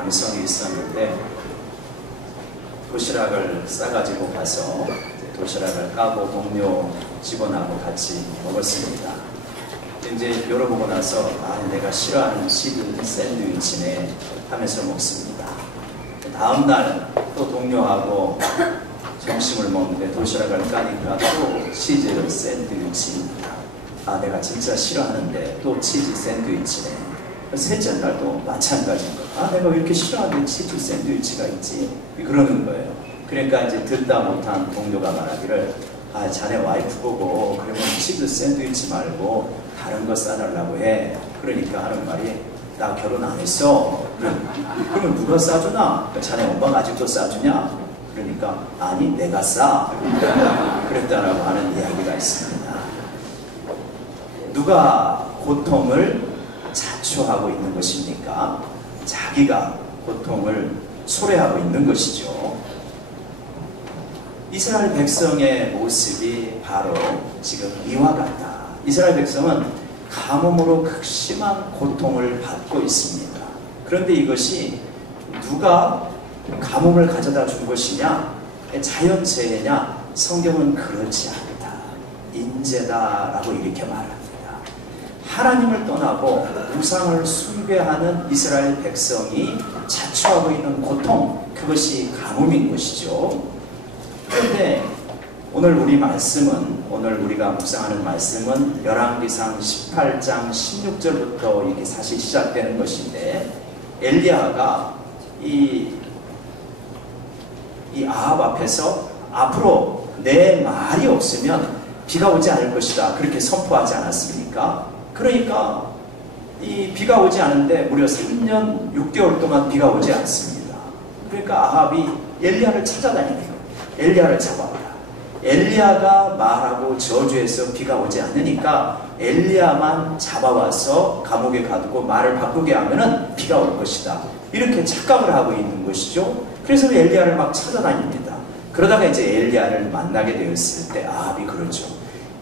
남성이 있었는데 도시락을 싸가지고 가서 도시락을 까고 동료 직원하고 같이 먹었습니다. 이제 열어보고 나서 내가 싫어하는 치즈 샌드위치네 하면서 먹습니다. 다음날 또 동료하고 점심을 먹는데 도시락을 까니까 또 치즈 샌드위치입니다. 내가 진짜 싫어하는데 또 치즈 샌드위치네. 셋째 날도 마찬가지인 거예요. 내가 왜 이렇게 싫어하는 치즈 샌드위치가 있지? 그러는 거예요. 그러니까 이제 듣다 못한 동료가 말하기를 자네 와이프 보고 그러면 치즈 샌드위치 말고 다른 거 싸달라고 해. 그러니까 하는 말이 나 결혼 안 했어. 그러면 누가 싸주나? 자네 엄마가 아직도 싸주냐? 그러니까 아니 내가 싸. 그랬다라고 하는 이야기가 있습니다. 누가 고통을 자초하고 있는 것입니까? 자기가 고통을 초래하고 있는 것이죠. 이스라엘 백성의 모습이 바로 지금 이와 같다. 이스라엘 백성은 가뭄으로 극심한 고통을 받고 있습니다. 그런데 이것이 누가 가뭄을 가져다 준 것이냐? 자연재해냐? 성경은 그렇지 않다. 인재다라고 이렇게 말합니다. 하나님을 떠나고 우상을 숭배하는 이스라엘 백성이 자초하고 있는 고통, 그것이 가뭄인 것이죠. 그런데 오늘 우리가 묵상하는 말씀은 열왕기상 18장 16절부터 이렇게 사실 시작되는 것인데, 엘리야가 이 아합 앞에서 앞으로 내 말이 없으면 비가 오지 않을 것이다, 그렇게 선포하지 않았습니까? 그러니까 이 비가 오지 않은데 무려 3년 6개월 동안 비가 오지 않습니다. 그러니까 아합이 엘리야를 찾아다니네요. 엘리야를 잡아와라. 엘리야가 말하고 저주해서 비가 오지 않으니까 엘리야만 잡아와서 감옥에 가두고 말을 바꾸게 하면은 비가 올 것이다, 이렇게 착각을 하고 있는 것이죠. 그래서 엘리야를 막 찾아다닙니다. 그러다가 이제 엘리야를 만나게 되었을 때 아합이 그러죠.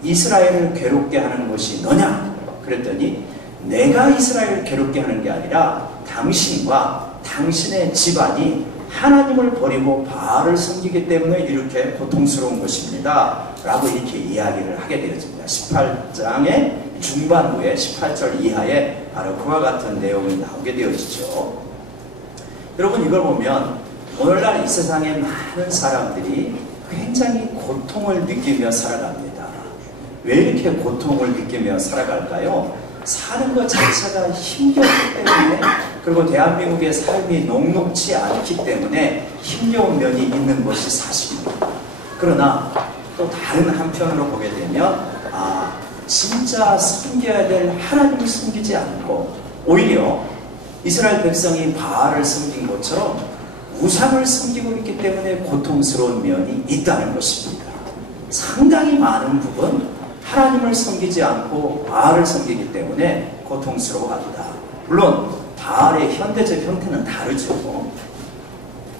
이스라엘을 괴롭게 하는 것이 너냐? 그랬더니 내가 이스라엘을 괴롭게 하는 게 아니라 당신과 당신의 집안이 하나님을 버리고 바알을 섬기기 때문에 이렇게 고통스러운 것입니다 라고 이렇게 이야기를 하게 되어집니다. 18장의 중반부에 18절 이하에 바로 그와 같은 내용이 나오게 되어지죠. 여러분, 이걸 보면 오늘날 이 세상에 많은 사람들이 굉장히 고통을 느끼며 살아갑니다. 왜 이렇게 고통을 느끼며 살아갈까요? 사는 것 자체가 힘겹기 때문에, 그리고 대한민국의 삶이 녹록지 않기 때문에 힘겨운 면이 있는 것이 사실입니다. 그러나 또 다른 한편으로 보게 되면 진짜 섬겨야 될 하나님을 섬기지 않고 오히려 이스라엘 백성이 바알을 섬긴 것처럼 우상을 섬기고 있기 때문에 고통스러운 면이 있다는 것입니다. 상당히 많은 부분 하나님을 섬기지 않고 바알을 섬기기 때문에 고통스러워한다. 물론 바알의 현대적 형태는 다르죠.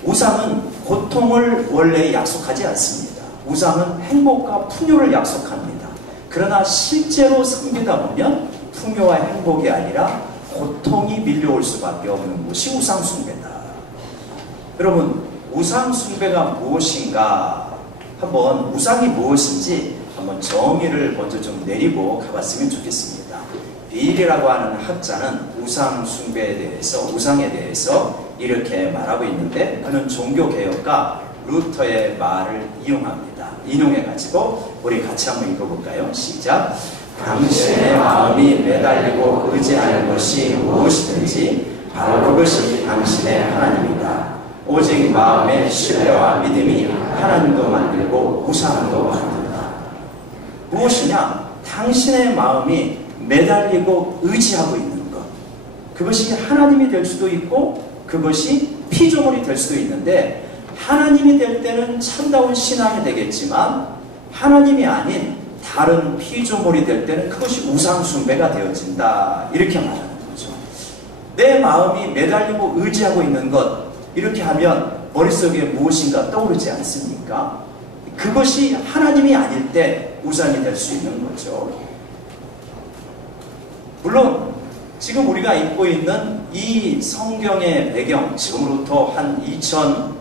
우상은 고통을 원래 약속하지 않습니다. 우상은 행복과 풍요를 약속합니다. 그러나 실제로 섬기다 보면 풍요와 행복이 아니라 고통이 밀려올 수밖에 없는 것이 우상 숭배다. 여러분, 우상 숭배가 무엇인가, 한번 우상이 무엇인지 한번 정의를 먼저 좀 내리고 가봤으면 좋겠습니다. 비일이라고 하는 학자는 우상 숭배에 대해서, 우상에 대해서 이렇게 말하고 있는데, 그는 종교개혁가 루터의 말을 인용해가지고 우리 같이 한번 읽어볼까요? 시작. 당신의 마음이 매달리고 의지하는 것이 무엇이든지 바로 그것이 당신의 하나님이다. 오직 마음의 신뢰와 믿음이 하나님도 만들고 우상도 만든다. 무엇이냐? 당신의 마음이 매달리고 의지하고 있는 것, 그것이 하나님이 될 수도 있고 그것이 피조물이 될 수도 있는데, 하나님이 될 때는 참다운 신앙이 되겠지만 하나님이 아닌 다른 피조물이 될 때는 그것이 우상 숭배가 되어진다, 이렇게 말하는 거죠. 내 마음이 매달리고 의지하고 있는 것, 이렇게 하면 머릿속에 무엇인가 떠오르지 않습니까? 그것이 하나님이 아닐 때 우상이 될 수 있는 거죠. 물론 지금 우리가 읽고 있는 이 성경의 배경, 지금으로부터 한 2000,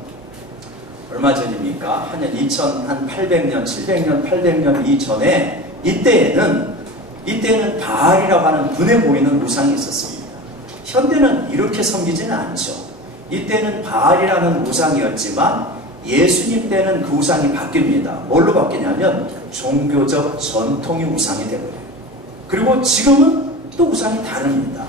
얼마 전입니까? 한 800년, 700년, 800년 이전에 이때는 바알이라고 하는 눈에 보이는 우상이 있었습니다. 현대는 이렇게 섬기지는 않죠. 이때는 바알이라는 우상이었지만 예수님 때는 그 우상이 바뀝니다. 뭘로 바뀌냐면 종교적 전통의 우상이 되버려요. 그리고 지금은 또 우상이 다릅니다.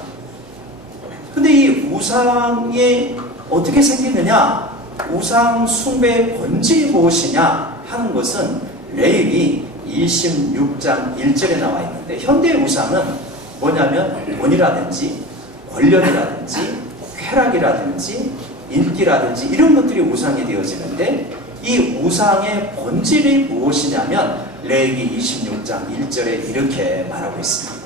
근데 이 우상이 어떻게 생기느냐? 우상 숭배의 본질이 무엇이냐 하는 것은 레위기 26장 1절에 나와 있는데, 현대의 우상은 뭐냐면 돈이라든지 권력이라든지 쾌락이라든지 인기라든지 이런 것들이 우상이 되어지는데, 이 우상의 본질이 무엇이냐면 레위기 26장 1절에 이렇게 말하고 있습니다.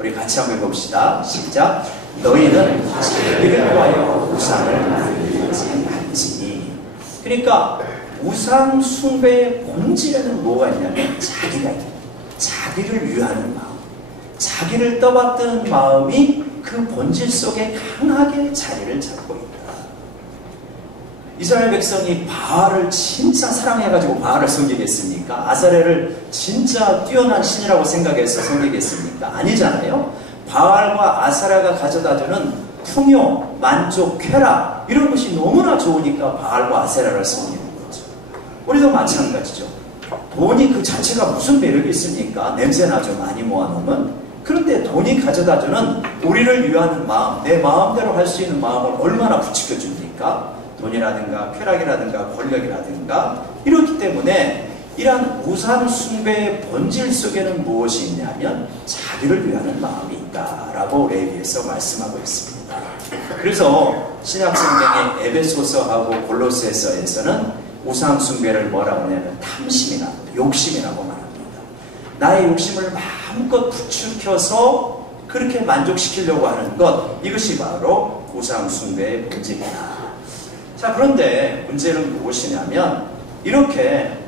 우리 같이 한번 해봅시다. 시작. 너희는 자기를 위하여 우상을 만들지 말지니. 그러니까 우상 숭배의 본질에는 뭐가 있냐면 자기가 있다. 자기를 위하는 마음, 자기를 떠받드는 마음이 그 본질 속에 강하게 자리를 잡고 있다. 이스라엘 백성이 바알을 진짜 사랑해가지고 바알을 섬기겠습니까? 아사레를 진짜 뛰어난 신이라고 생각해서 섬기겠습니까? 아니잖아요. 바알과 아사레가 가져다주는 풍요, 만족, 쾌락 이런 것이 너무나 좋으니까 바알과 아세라를 섬기는 거죠. 우리도 마찬가지죠. 돈이 그 자체가 무슨 매력이 있습니까? 냄새나죠. 많이 모아놓으면. 그런데 돈이 가져다주는 우리를 위하는 마음, 내 마음대로 할 수 있는 마음을 얼마나 부추겨줍니까? 돈이라든가 쾌락이라든가 권력이라든가. 이렇기 때문에 이러한 우상 숭배의 본질 속에는 무엇이 있냐면 자기를 위하는 마음이 있다라고 레위기에서 말씀하고 있습니다. 그래서 신약성경의 에베소서하고 골로새서에서는 우상 숭배를 뭐라고 하냐면 탐심이라고, 욕심이라고 말합니다. 나의 욕심을 마음껏 부추겨서 그렇게 만족시키려고 하는 것, 이것이 바로 우상 숭배의 본질이다. 자, 그런데 문제는 무엇이냐면 이렇게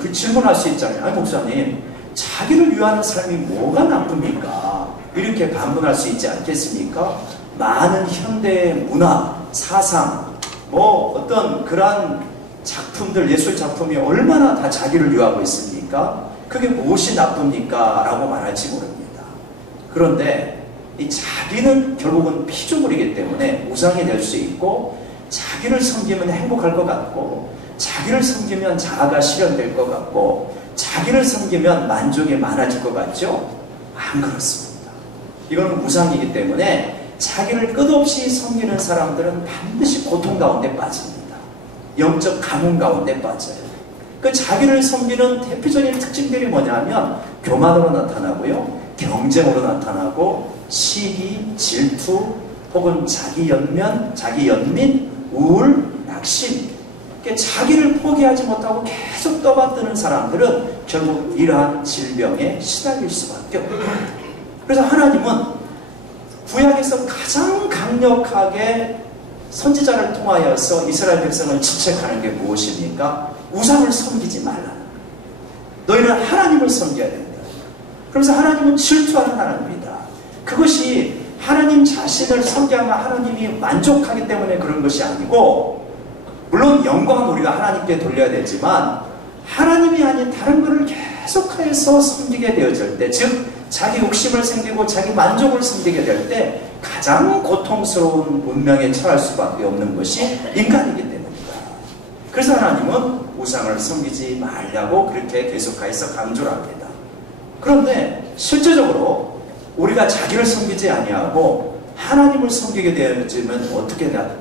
그 질문할 수 있잖아요. 아니 목사님, 자기를 위하는 삶이 뭐가 나쁩니까? 이렇게 반문할 수 있지 않겠습니까? 많은 현대의 문화, 사상, 어떤 그러한 작품들, 예술 작품이 얼마나 다 자기를 위하고 있습니까? 그게 무엇이 나쁩니까? 라고 말할지 모릅니다. 그런데 이 자기는 결국은 피조물이기 때문에 우상이 될 수 있고, 자기를 섬기면 행복할 것 같고, 자기를 섬기면 자아가 실현될 것 같고, 자기를 섬기면 만족이 많아질 것 같죠? 안 그렇습니다. 이거는 우상이기 때문에 자기를 끝없이 섬기는 사람들은 반드시 고통 가운데 빠집니다. 영적 가뭄 가운데 빠져요. 그 자기를 섬기는 대표적인 특징들이 뭐냐면 교만으로 나타나고요, 경쟁으로 나타나고, 시기, 질투, 혹은 자기 연민, 우울, 낙심. 자기를 포기하지 못하고 계속 떠받드는 사람들은 결국 이러한 질병에 시달릴 수밖에 없습니다. 그래서 하나님은 구약에서 가장 강력하게 선지자를 통하여서 이스라엘 백성을 지책하는 게 무엇입니까? 우상을 섬기지 말라는 거예요. 너희는 하나님을 섬겨야 된다. 그래서 하나님은 질투하는 하나님이다. 그것이 하나님 자신을 섬기하면 하나님이 만족하기 때문에 그런 것이 아니고, 물론 영광은 우리가 하나님께 돌려야 되지만 하나님이 아닌 다른 것을 계속해서 섬기게 되어질 때, 즉 자기 욕심을 섬기고 자기 만족을 섬기게 될 때 가장 고통스러운 운명에 처할 수밖에 없는 것이 인간이기 때문이다. 그래서 하나님은 우상을 섬기지 말라고 그렇게 계속해서 강조를 합니다. 그런데 실제적으로 우리가 자기를 섬기지 아니하고 하나님을 섬기게 되어지면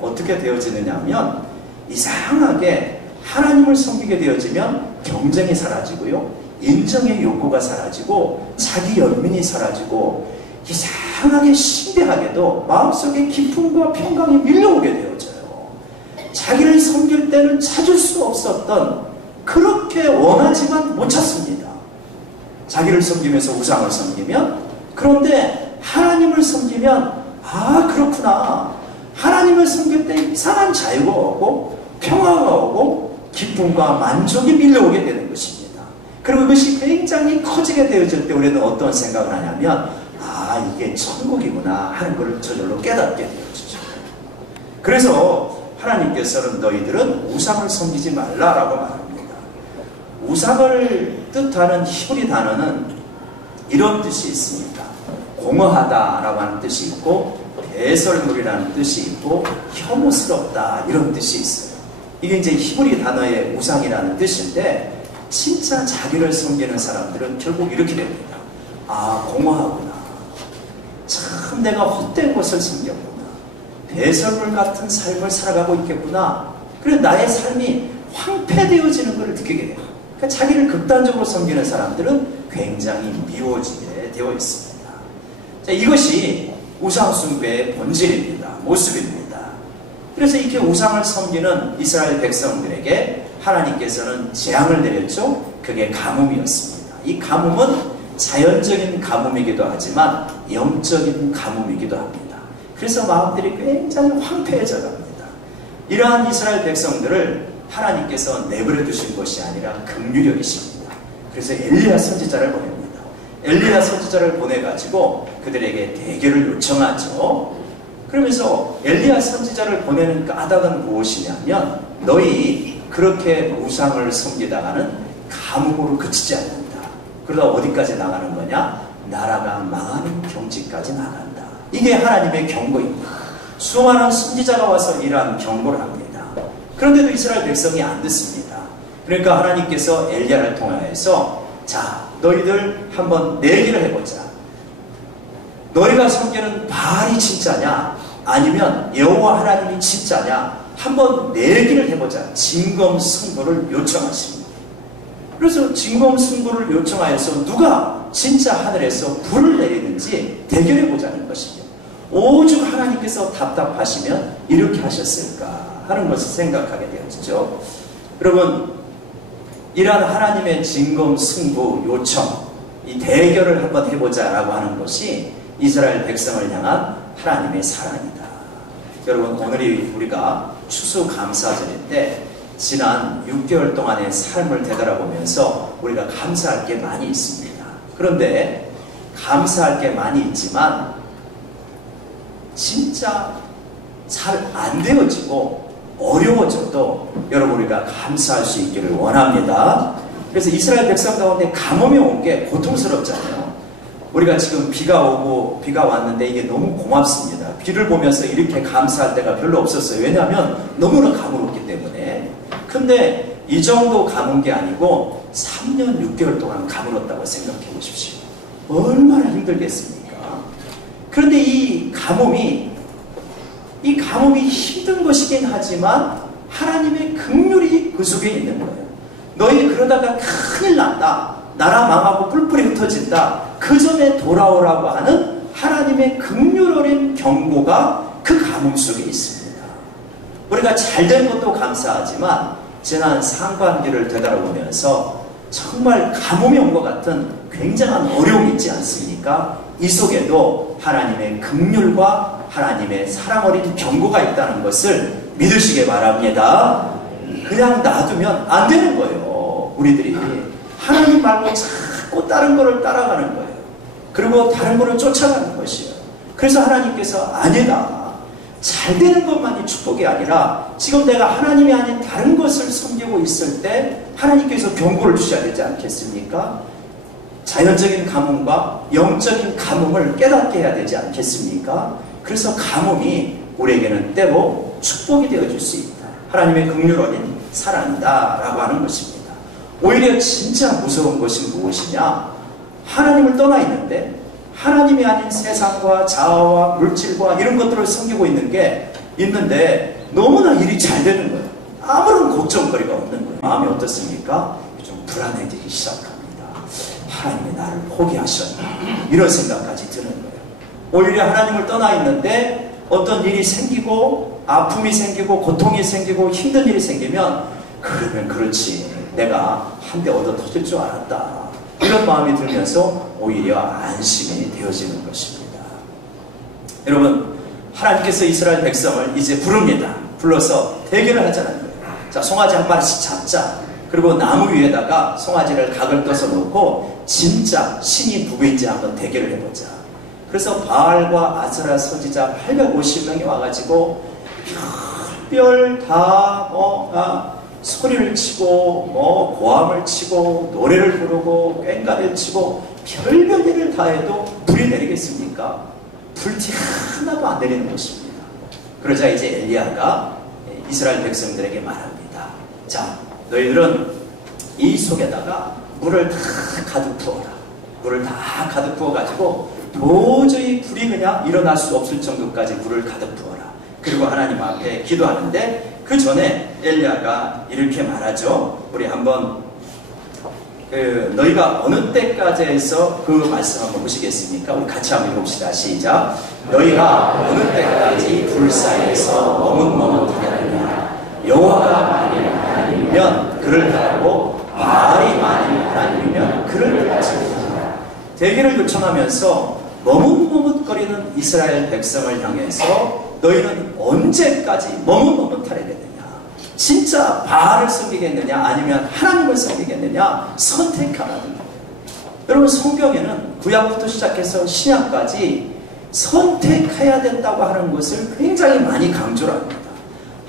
어떻게 되어지느냐 하면, 이상하게 하나님을 섬기게 되어지면 경쟁이 사라지고요, 인정의 욕구가 사라지고, 자기 연민이 사라지고, 이상하게 신비하게도 마음속에 기쁨과 평강이 밀려오게 되어져요. 자기를 섬길 때는 찾을 수 없었던, 그렇게 원하지만 못 찾습니다. 자기를 섬기면서 우상을 섬기면. 그런데 하나님을 섬기면 그렇구나, 하나님을 섬길 때 이상한 자유가 오고 평화가 오고 기쁨과 만족이 밀려오게 되는 것입니다. 그리고 그것이 굉장히 커지게 되어질 때 우리는 어떤 생각을 하냐면, 아, 이게 천국이구나 하는 걸 저절로 깨닫게 되어지죠. 그래서 하나님께서는 너희들은 우상을 섬기지 말라라고 말합니다. 우상을 뜻하는 히브리 단어는 이런 뜻이 있습니다. 공허하다라고 하는 뜻이 있고, 배설물이라는 뜻이 있고, 혐오스럽다 이런 뜻이 있어요. 이게 이제 히브리 단어의 우상이라는 뜻인데, 진짜 자기를 섬기는 사람들은 결국 이렇게 됩니다. 아, 공허하구나. 참 내가 헛된 것을 섬겼구나. 배설물 같은 삶을 살아가고 있겠구나. 그래서 나의 삶이 황폐되어지는 것을 느끼게 돼요. 그러니까 자기를 극단적으로 섬기는 사람들은 굉장히 미워지게 되어 있습니다. 자, 이것이 우상숭배의 본질입니다. 모습입니다. 그래서 이렇게 우상을 섬기는 이스라엘 백성들에게 하나님께서는 재앙을 내렸죠. 그게 가뭄이었습니다. 이 가뭄은 자연적인 가뭄이기도 하지만 영적인 가뭄이기도 합니다. 그래서 마음들이 굉장히 황폐해져 갑니다. 이러한 이스라엘 백성들을 하나님께서 내버려 두신 것이 아니라 긍휼히 여기십니다. 그래서 엘리야 선지자를 보냅니다. 엘리야 선지자를 보내가지고 그들에게 대결을 요청하죠. 그러면서 엘리야 선지자를 보내는 까닭은 무엇이냐면, 너희 그렇게 우상을 섬기다가는 가뭄으로 그치지 않는다. 그러다 어디까지 나가는 거냐? 나라가 망하는 경지까지 나간다. 이게 하나님의 경고입니다. 수많은 선지자가 와서 이러한 경고를 합니다. 그런데도 이스라엘 백성이 안 듣습니다. 그러니까 하나님께서 엘리야를 통하여서, 자, 너희들 한번 내기를 해보자. 너희가 섬기는 바알이 진짜냐 아니면 여호와 하나님이 진짜냐, 한번 내기를 해보자. 진검승부를 요청하십니다. 그래서 진검승부를 요청하여서 누가 진짜 하늘에서 불을 내리는지 대결해보자는 것입니다. 오죽 하나님께서 답답하시면 이렇게 하셨을까 하는 것을 생각하게 되어지죠. 여러분, 이러한 하나님의 진검승부 요청, 이 대결을 한번 해보자라고 하는 것이 이스라엘 백성을 향한 하나님의 사랑이다. 여러분, 오늘이 우리가 추수감사절인데 지난 6개월 동안의 삶을 되돌아보면서 우리가 감사할 게 많이 있습니다. 그런데 감사할 게 많이 있지만 진짜 잘 안 되어지고 어려워져도 여러분, 우리가 감사할 수 있기를 원합니다. 그래서 이스라엘 백성 가운데 가뭄이 온 게 고통스럽잖아요. 우리가 지금 비가 오고 비가 왔는데 이게 너무 고맙습니다. 비를 보면서 이렇게 감사할 때가 별로 없었어요. 왜냐하면 너무나 가물었기 때문에. 근데 이 정도 가문 게 아니고 3년 6개월 동안 가물었다고 생각해 보십시오. 얼마나 힘들겠습니까? 그런데 이 가뭄이 힘든 것이긴 하지만 하나님의 긍휼이 그 속에 있는 거예요. 너희 그러다가 큰일 났다, 나라 망하고 뿔뿔이 흩어진다, 그 전에 돌아오라고 하는 하나님의 긍휼 어린 경고가 그 가뭄 속에 있습니다. 우리가 잘된 것도 감사하지만 지난 상반기를 되돌아보면서 정말 가뭄이 온 것 같은 굉장한 어려움이 있지 않습니까? 이 속에도 하나님의 긍휼과 하나님의 사랑 어린 경고가 있다는 것을 믿으시기 바랍니다. 그냥 놔두면 안 되는 거예요. 우리들이 하나님 말고 자꾸 다른 거를 따라가는 거예요. 그리고 다른 거를 쫓아가는 것이에요. 그래서 하나님께서 아니다, 잘 되는 것만이 축복이 아니라 지금 내가 하나님이 아닌 다른 것을 섬기고 있을 때 하나님께서 경고를 주셔야 되지 않겠습니까? 자연적인 가뭄과 영적인 가뭄을 깨닫게 해야 되지 않겠습니까? 그래서 가뭄이 우리에게는 때로 축복이 되어줄 수 있다. 하나님의 긍휼 어린 사랑이다 라고 하는 것입니다. 오히려 진짜 무서운 것이 무엇이냐? 하나님을 떠나 있는데 하나님이 아닌 세상과 자아와 물질과 이런 것들을 섬기고 있는데 너무나 일이 잘 되는 거예요. 아무런 걱정거리가 없는 거예요. 마음이 어떻습니까? 좀 불안해지기 시작합니다. 하나님이 나를 포기하셨나? 이런 생각까지 드는 거예요. 오히려 하나님을 떠나 있는데 어떤 일이 생기고 아픔이 생기고 고통이 생기고 힘든 일이 생기면, 그러면 그렇지, 내가 한 대 얻어 터질 줄 알았다, 이런 마음이 들면서 오히려 안심이 되어지는 것입니다. 여러분, 하나님께서 이스라엘 백성을 이제 부릅니다. 불러서 대결을 하자는 거예요. 자, 송아지 한 마리씩 잡자. 그리고 나무 위에다가 송아지를 각을 떠서 놓고 진짜 신이 누구인지 한번 대결을 해보자. 그래서 바알과 아세라 선지자 850명이 와가지고 별별 다 소리를 치고 고함을 치고 노래를 부르고 꽹과를 치고 별별 일을 다 해도 불이 내리겠습니까? 불티 하나도 안 내리는 것입니다. 그러자 이제 엘리야가 이스라엘 백성들에게 말합니다. 자, 너희들은 이 속에다가 물을 다 가득 부어라. 물을 다 가득 부어가지고 도저히 불이 그냥 일어날 수 없을 정도까지 물을 가득 부어라. 그리고 하나님 앞에 기도하는데 그 전에 엘리야가 이렇게 말하죠. 우리 한번 너희가 어느 때까지 해서 그 말씀 한번 보시겠습니까? 우리 같이 한번 읽읍시다. 시작. 너희가 어느 때까지 불 사이에서 머뭇머뭇하겠느냐. 여호와가 만일 하나님이면 그를 따르고 바알이 만일 하나님이면 그를 따르시리라. 대기를 요청하면서 머뭇머뭇거리는 이스라엘 백성을 향해서 너희는 언제까지 머뭇머뭇하려겠느냐. 진짜 바알을 섬기겠느냐 아니면 하나님을 섬기겠느냐 선택하라는 거예요. 여러분 성경에는 구약부터 시작해서 신약까지 선택해야 된다고 하는 것을 굉장히 많이 강조를 합니다.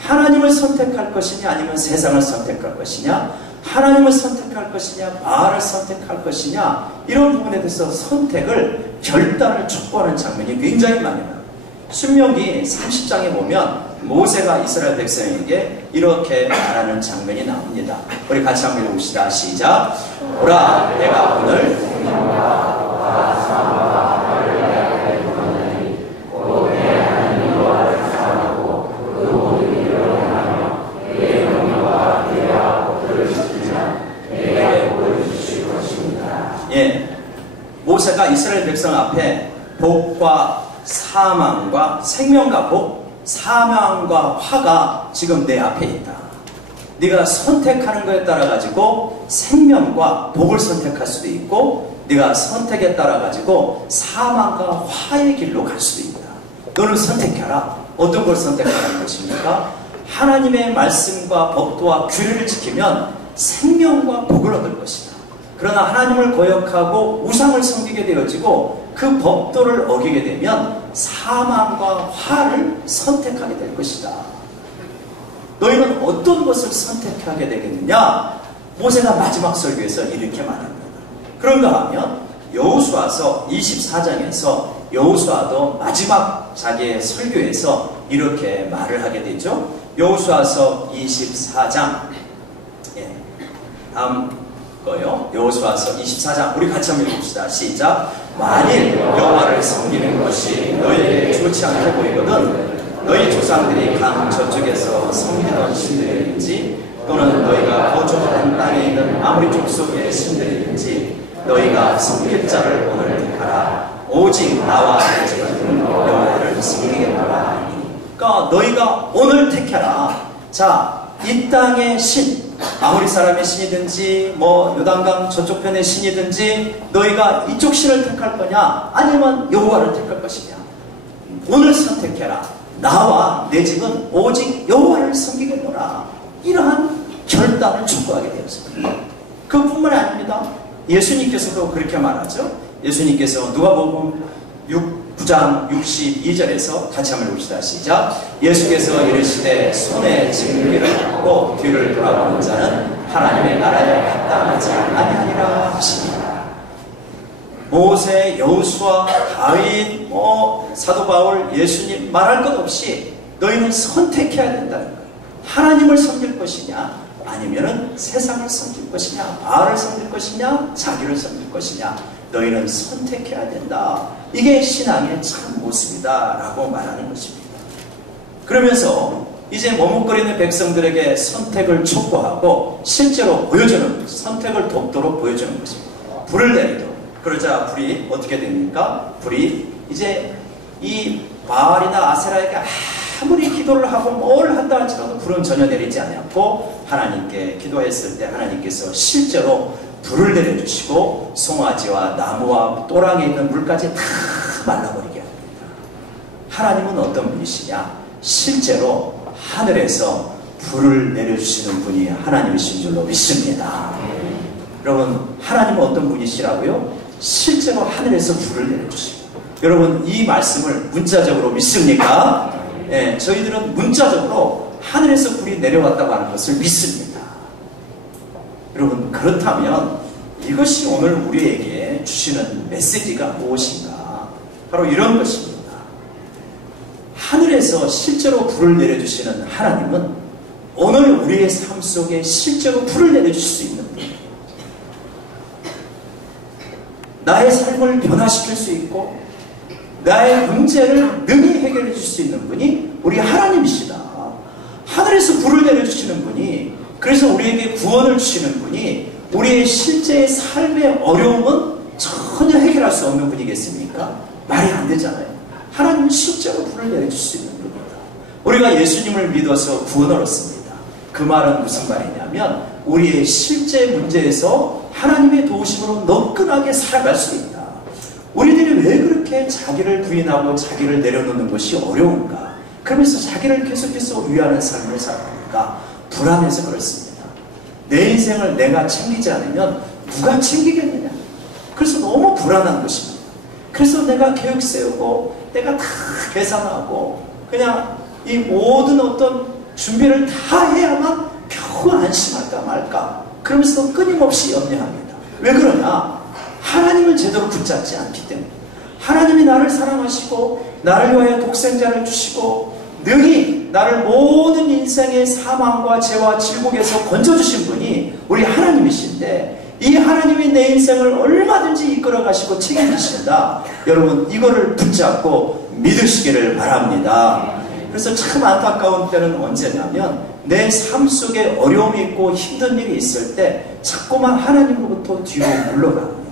하나님을 선택할 것이냐 아니면 세상을 선택할 것이냐, 하나님을 선택할 것이냐 바알을 선택할 것이냐, 이런 부분에 대해서 선택을 결단을 촉구하는 장면이 굉장히 많이 나와요. 신명기 30장에 보면 모세가 이스라엘 백성에게 이렇게 말하는 장면이 나옵니다. 우리 같이 한번 읽읍시다. 시작. 보라, 내가 오늘 모세가 이스라엘 백성 앞에 복과 사망과 생명과 복, 사망과 화가 지금 내 앞에 있다. 네가 선택하는 것에 따라 가지고 생명과 복을 선택할 수도 있고, 네가 선택에 따라 가지고 사망과 화의 길로 갈 수도 있다. 너는 선택해라. 어떤 걸 선택하라는 것입니까? 하나님의 말씀과 법도와 규례를 지키면 생명과 복을 얻을 것이다. 그러나 하나님을 거역하고 우상을 섬기게 되어지고 그 법도를 어기게 되면 사망과 화를 선택하게 될 것이다. 너희는 어떤 것을 선택하게 되겠느냐? 모세가 마지막 설교에서 이렇게 말합니다. 그런가 하면 여호수아서 24장에서 여호수아도 마지막 자기의 설교에서 이렇게 말을 하게 되죠. 여호수아서 24장, 다음 거요. 여호수아서 24장, 우리 같이 한번 읽읍시다. 시작. 만일 여호와를 섬기는 것이 너희에게 좋지 않게 보이거든 너희 조상들이 강 저쪽에서 섬기던 신들이든지 또는 너희가 거주하는 땅에 있는 아무리 족속의 신들이든지 너희가 섬길 자를 오늘 택하라. 오직 나와 내 집은 여호와를 섬기겠노라. 그러니까 너희가 오늘 택해라. 자, 이 땅의 신, 아무리 사람의 신이든지 요단강 저쪽 편의 신이든지 너희가 이쪽 신을 택할 거냐 아니면 여호와를 택할 것이냐. 오늘 선택해라. 나와 내 집은 오직 여호와를 섬기겠노라. 이러한 결단을 촉구하게 되었습니다. 그뿐만이 아닙니다. 예수님께서도 그렇게 말하죠. 예수님께서 누가복음 9장 62절에서 같이 한번 읽읍시다. 시작. 예수께서 이르시되 손에 징계를 잡고 뒤를 돌아보는 자는 하나님의 나라에 합당하지 아니하니라 하시니라. 모세, 여호수아, 다윗, 사도 바울, 예수님 말할 것 없이 너희는 선택해야 된다는 거예요. 하나님을 섬길 것이냐 아니면은 세상을 섬길 것이냐, 바알을 섬길 것이냐, 자기를 섬길 것이냐, 너희는 선택해야 된다. 이게 신앙의 참 모습이다 라고 말하는 것입니다. 그러면서 이제 머뭇거리는 백성들에게 선택을 촉구하고 실제로 보여주는, 선택을 돕도록 보여주는 것입니다. 불을 내리도록. 그러자 불이 어떻게 됩니까? 불이 이제 이 바알이나 아세라에게 아무리 기도를 하고 뭘 한다 할지라도 불은 전혀 내리지 않았고, 하나님께 기도했을 때 하나님께서 실제로 불을 내려주시고 송아지와 나무와 또랑에 있는 물까지 다 말라버리게 합니다. 하나님은 어떤 분이시냐? 실제로 하늘에서 불을 내려주시는 분이 하나님이신 줄로 믿습니다. 여러분, 하나님은 어떤 분이시라고요? 실제로 하늘에서 불을 내려주십니다. 여러분 이 말씀을 문자적으로 믿습니까? 예, 저희들은 문자적으로 하늘에서 불이 내려왔다고 하는 것을 믿습니다. 여러분 그렇다면 이것이 오늘 우리에게 주시는 메시지가 무엇인가? 바로 이런 것입니다. 하늘에서 실제로 불을 내려주시는 하나님은 오늘 우리의 삶 속에 실제로 불을 내려주실 수 있는 분, 나의 삶을 변화시킬 수 있고 나의 문제를 능히 해결해 줄 수 있는 분이 우리 하나님이시다. 하늘에서 불을 내려주시는 분이, 그래서 우리에게 구원을 주시는 분이 우리의 실제의 삶의 어려움은 전혀 해결할 수 없는 분이겠습니까? 말이 안 되잖아요. 하나님은 실제로 불을 내려줄 수 있는 분입니다. 우리가 예수님을 믿어서 구원을 얻습니다. 그 말은 무슨 말이냐면 우리의 실제 문제에서 하나님의 도우심으로 너끈하게 살아갈 수 있다. 우리들이 왜 그렇게 자기를 부인하고 자기를 내려놓는 것이 어려운가? 그러면서 자기를 계속해서 위하는 삶을 살아갑니까? 불안해서 그렇습니다. 내 인생을 내가 챙기지 않으면 누가 챙기겠느냐? 그래서 너무 불안한 것입니다. 그래서 내가 계획 세우고 내가 다 계산하고 그냥 이 모든 어떤 준비를 다 해야만 겨우 안심할까 말까, 그러면서 끊임없이 염려합니다. 왜 그러냐? 하나님을 제대로 붙잡지 않기 때문에. 하나님이 나를 사랑하시고 나를 위하여 독생자를 주시고 능히 나를 모든 인생의 사망과 죄와 질곡에서 건져주신 분이 우리 하나님이신데, 이 하나님이 내 인생을 얼마든지 이끌어 가시고 책임지신다. 여러분 이거를 붙잡고 믿으시기를 바랍니다. 그래서 참 안타까운 때는 언제냐면 내 삶 속에 어려움이 있고 힘든 일이 있을 때 자꾸만 하나님으로부터 뒤로 물러갑니다.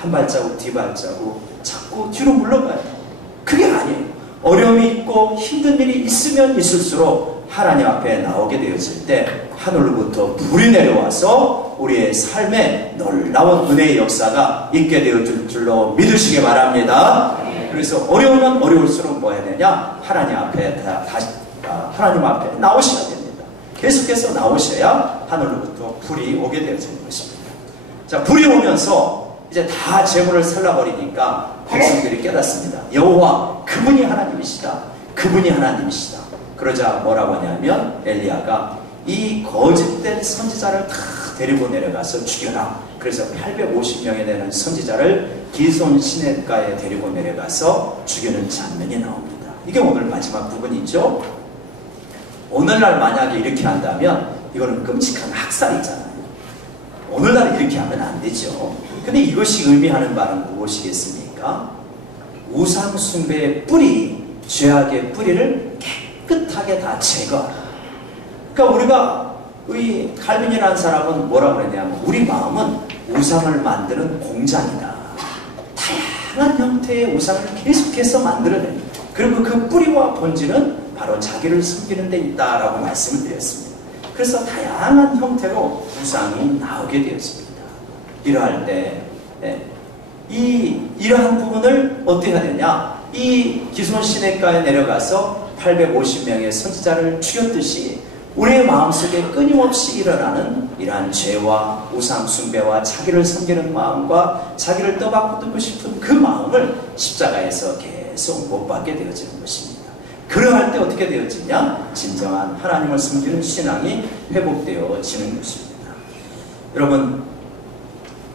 한 발자국 뒤발자국 자꾸 뒤로 물러가요. 그게 아니에요. 어려움이 있고 힘든 일이 있으면 있을수록 하나님 앞에 나오게 되어질 때 하늘로부터 불이 내려와서 우리의 삶에 놀라운 은혜의 역사가 있게 되어질 줄로 믿으시기 바랍니다. 그래서 어려우면 어려울수록 뭐 해야 되냐? 하나님 앞에 하나님 앞에 나오셔야 됩니다. 계속해서 나오셔야 하늘로부터 불이 오게 되어지는 것입니다. 자, 불이 오면서 이제 다 재물을 살라버리니까 백성들이 깨닫습니다. 여호와 그분이 하나님이시다. 그분이 하나님이시다. 그러자 뭐라고 하냐면 엘리야가 이 거짓된 선지자를 다 데리고 내려가서 죽여라. 그래서 850명에 되는 선지자를 기손 시냇가에 데리고 내려가서 죽이는 장면이 나옵니다. 이게 오늘 마지막 부분이죠. 오늘날 만약에 이렇게 한다면 이거는 끔찍한 학살이잖아요. 오늘날 이렇게 하면 안 되죠. 근데 이것이 의미하는 바는 무엇이겠습니까? 우상 숭배의 뿌리, 죄악의 뿌리를 깨끗하게 다 제거하라. 그러니까 우리가 이 칼빈이라는 사람은 뭐라고 그랬냐면 우리 마음은 우상을 만드는 공장이다. 다양한 형태의 우상을 계속해서 만들어냅니다. 그리고 그 뿌리와 본질은 바로 자기를 섬기는 데 있다라고 말씀을 드렸습니다. 그래서 다양한 형태로 우상이 나오게 되었습니다. 이러할 때 이러한 부분을 어떻게 해야 되냐? 이 기손 시냇가에 내려가서 850명의 선지자를 죽였듯이 우리의 마음속에 끊임없이 일어나는 이러한 죄와 우상 숭배와 자기를 섬기는 마음과 자기를 떠받들고 싶은 그 마음을 십자가에서 계속 못 받게 되어지는 것입니다. 그러할 때 어떻게 되어지냐? 진정한 하나님을 섬기는 신앙이 회복되어지는 것입니다. 여러분,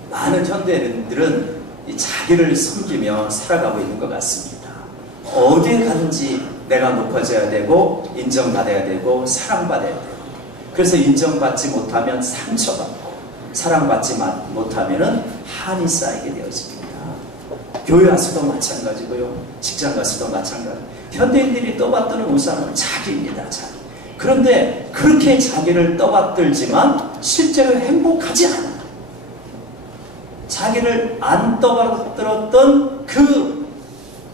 많은 현대인들은 이 자기를 섬기며 살아가고 있는 것 같습니다. 어디에 가든지 내가 높아져야 되고 인정받아야 되고 사랑받아야 되고, 그래서 인정받지 못하면 상처받고 사랑받지 못하면 한이 쌓이게 되어집니다. 교회 와서도 마찬가지고요, 직장 가서도 마찬가지. 현대인들이 떠받드는 우상은 자기입니다. 자기. 그런데 그렇게 자기를 떠받들지만 실제로 행복하지 않아요. 자기를 안 떠받들었던 그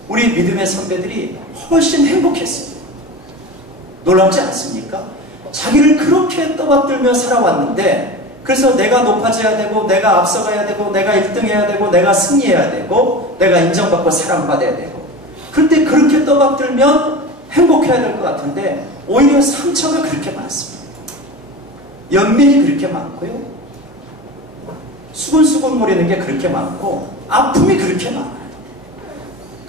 우리 믿음의 선배들이 훨씬 행복했습니다. 놀랍지 않습니까? 자기를 그렇게 떠받들며 살아왔는데, 그래서 내가 높아져야 되고 내가 앞서가야 되고 내가 1등해야 되고 내가 승리해야 되고 내가 인정받고 사랑받아야 되고, 그런데 그렇게 떠받들면 행복해야 될 것 같은데 오히려 상처가 그렇게 많습니다. 연민이 그렇게 많고요, 수근수근 거리는 게 그렇게 많고 아픔이 그렇게 많아요.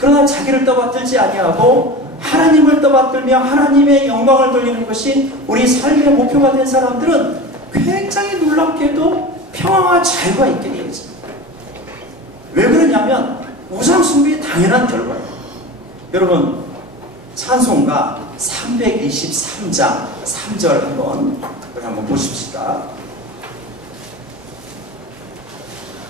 그러나 자기를 떠받들지 아니하고 하나님을 떠받들며 하나님의 영광을 돌리는 것이 우리 삶의 목표가 된 사람들은 굉장히 놀랍게도 평화와 자유가 있게 되어 있습니다. 왜 그러냐면 우상숭배의 당연한 결과예요. 여러분 찬송가 323장 3절 한번 보십시다.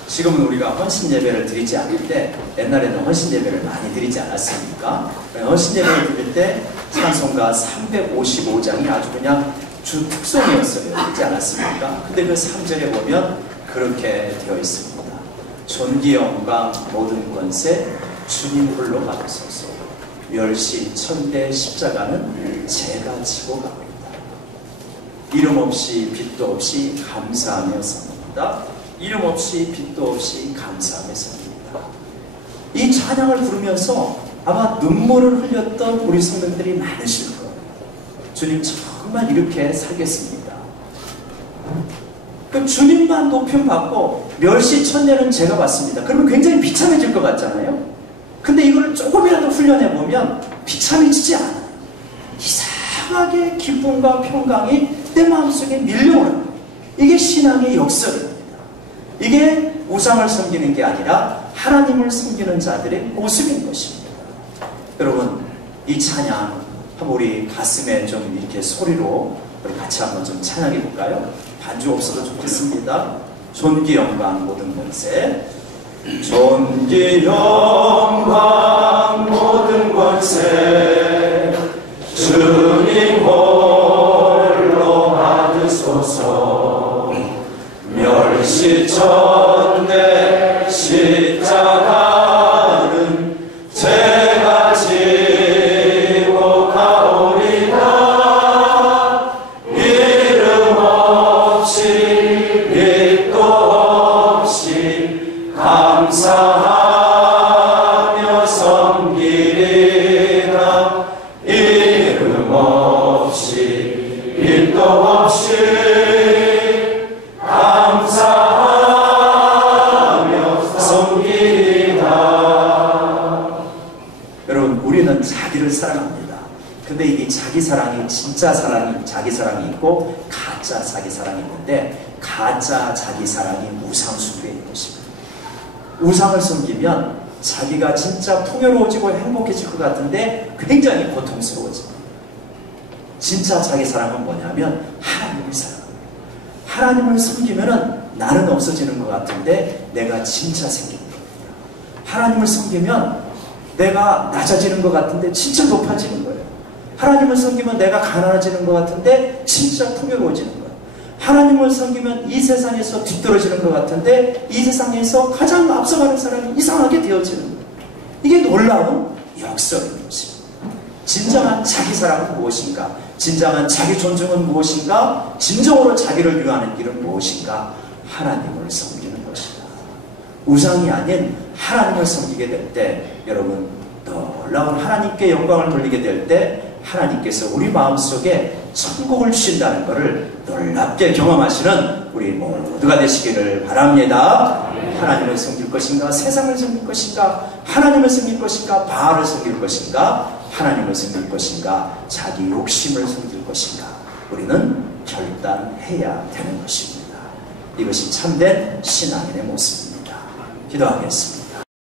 지금은 우리가 헌신 예배를 드리지 않을 때, 옛날에는 헌신 예배를 많이 드리지 않았습니까? 헌신 예배를 드릴 때 찬송가 355장이 아주 그냥 주 특송이었어요. 그렇지 않았습니까? 근데 그 3절에 보면 그렇게 되어 있습니다. 존귀 영광 모든 권세 주님 홀로 받으소서. 멸시 천대 십자가는 제가 지고 가고 있다. 이름 없이 빛도 없이 감사하며 삽니다. 이름 없이 빛도 없이 감사하며 삽니다. 이 찬양을 부르면서 아마 눈물을 흘렸던 우리 성도들이 많으실 거예요. 주님 정말 이렇게 살겠습니다. 그 주님만 높임 받고 멸시 천대는 제가 받습니다. 그러면 굉장히 비참해질 것 같잖아요. 근데 이걸 조금이라도 훈련해 보면 비참해지지 않아요. 이상하게 기쁨과 평강이 내 마음속에 밀려오는 거예요. 이게 신앙의 역설입니다. 이게 우상을 섬기는 게 아니라 하나님을 섬기는 자들의 모습인 것입니다. 여러분 이 찬양 한번 우리 가슴에 좀 이렇게 소리로 우리 같이 한번 좀 찬양해 볼까요? 반주 없어도 좋겠습니다. 존귀 영광 모든 권세 존귀 영광 모든 권세 주님 홀로 받으소서. 멸시천대 십자가는 제가 지고 가오리다. 이름 없이 빛도 없이 감사하며 섬기리라. 이름 없이 빛도 없이 감사하며 섬기리라. 여러분 우리는 자기를 사랑합니다. 근데 이게 자기 사랑이 진짜 사랑이 자기 사랑이 있고 가짜 자기 사랑이 있는데 가짜 자기 사랑이 우상 숭배인 것입니다. 우상을 섬기면 자기가 진짜 풍요로워지고 행복해질 것 같은데 굉장히 고통스러워집니다. 진짜 자기 사랑은 뭐냐면 하나님을 사랑합니다. 하나님을 섬기면은 나는 없어지는 것 같은데 내가 진짜 생기는 겁니다. 하나님을 섬기면 내가 낮아지는 것 같은데 진짜 높아지는 거예요. 하나님을 섬기면 내가 가난해지는 것 같은데 진짜 풍요로워지는 거예요. 하나님을 섬기면 이 세상에서 뒤떨어지는 것 같은데 이 세상에서 가장 앞서가는 사람이 이상하게 되어지는 거예요. 이게 놀라운 역설인 것입니다. 진정한 자기 사랑은 무엇인가? 진정한 자기 존중은 무엇인가? 진정으로 자기를 위하는 길은 무엇인가? 하나님을 섬기는 것이다. 우상이 아닌 하나님을 섬기게 될 때 여러분 놀라운 하나님께 영광을 돌리게 될 때 하나님께서 우리 마음속에 천국을 주신다는 것을 놀랍게 경험하시는 우리 모두가 되시기를 바랍니다. 하나님을 섬길 것인가? 세상을 섬길 것인가? 하나님을 섬길 것인가? 바알을 섬길 것인가? 하나님을 섬길 것인가? 자기 욕심을 섬길 것인가? 우리는 결단해야 되는 것입니다. 이것이 참된 신앙인의 모습입니다. 기도하겠습니다.